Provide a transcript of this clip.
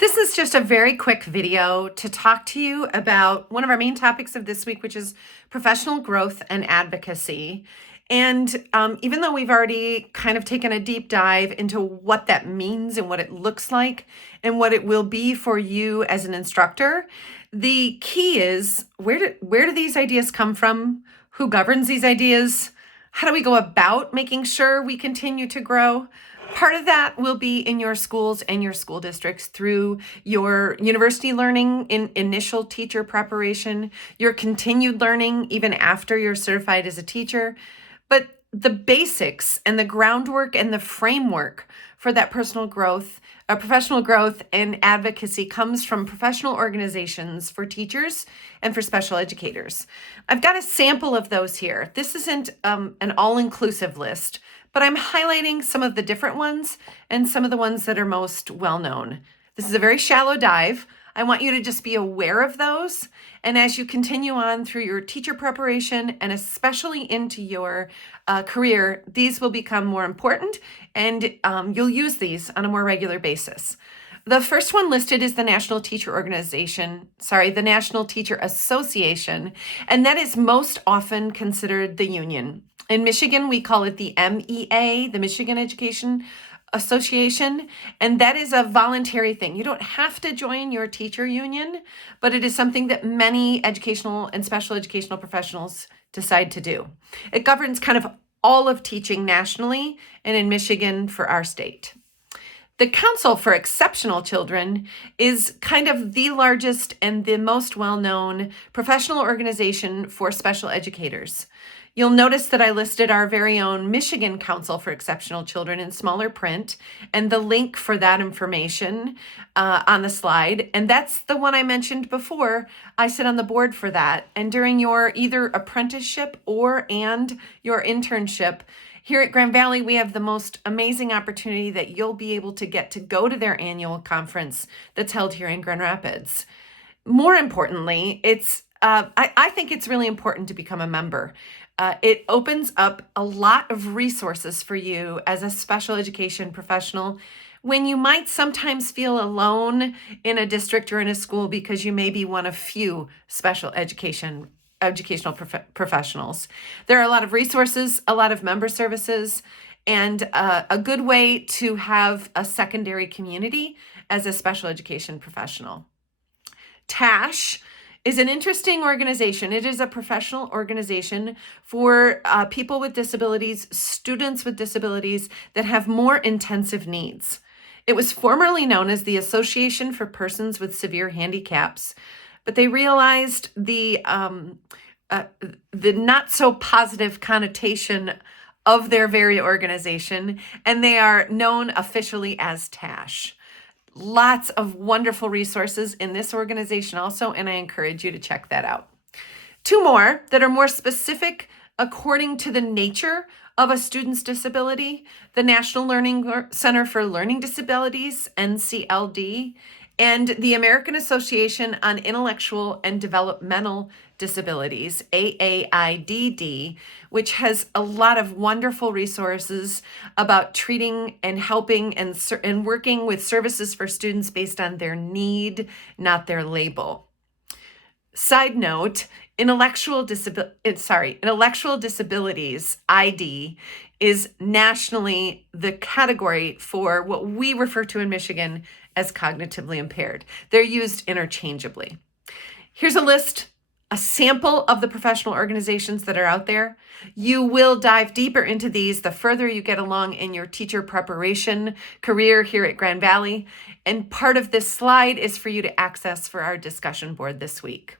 This is just a very quick video to talk to you about one of our main topics of this week, which is professional growth and advocacy. And even though we've already kind of taken a deep dive into what that means and what it looks like and what it will be for you as an instructor, the key is where do these ideas come from? Who governs these ideas? How do we go about making sure we continue to grow? Part of that will be in your schools and your school districts through your university learning in initial teacher preparation, your continued learning even after you're certified as a teacher. But the basics and the groundwork and the framework for that personal growth, professional growth and advocacy comes from professional organizations for teachers and for special educators. I've got a sample of those here. This isn't an all-inclusive list, but I'm highlighting some of the different ones and some of the ones that are most well-known. This is a very shallow dive. I want you to just be aware of those. And as you continue on through your teacher preparation and especially into your career, these will become more important and you'll use these on a more regular basis. The first one listed is the National Teacher Association, and that is most often considered the union. In Michigan, we call it the MEA, the Michigan Education Association, and that is a voluntary thing. You don't have to join your teacher union, but it is something that many educational and special educational professionals decide to do. It governs kind of all of teaching nationally and in Michigan for our state. The Council for Exceptional Children is kind of the largest and the most well-known professional organization for special educators. You'll notice that I listed our very own Michigan Council for Exceptional Children in smaller print and the link for that information on the slide. And that's the one I mentioned before. I sit on the board for that. And during your either apprenticeship and your internship, here at Grand Valley, we have the most amazing opportunity that you'll be able to get to go to their annual conference that's held here in Grand Rapids. More importantly, I think it's really important to become a member. It opens up a lot of resources for you as a special education professional when you might sometimes feel alone in a district or in a school because you may be one of few special educational professionals. There are a lot of resources, a lot of member services, and a good way to have a secondary community as a special education professional. TASH is an interesting organization. It is a professional organization for people with disabilities, students with disabilities that have more intensive needs. It was formerly known as the Association for Persons with Severe Handicaps, but they realized the not so positive connotation of their very organization, and they are known officially as TASH. Lots of wonderful resources in this organization also, and I encourage you to check that out. Two more that are more specific according to the nature of a student's disability: the National Center for Learning Disabilities, NCLD, and the American Association on Intellectual and Developmental Disabilities, AAIDD, which has a lot of wonderful resources about treating and helping and working with services for students based on their need, not their label. Side note, Intellectual Disabilities, ID, is nationally the category for what we refer to in Michigan as cognitively impaired. They're used interchangeably. Here's a sample of the professional organizations that are out there. You will dive deeper into these the further you get along in your teacher preparation career here at Grand Valley. And part of this slide is for you to access for our discussion board this week.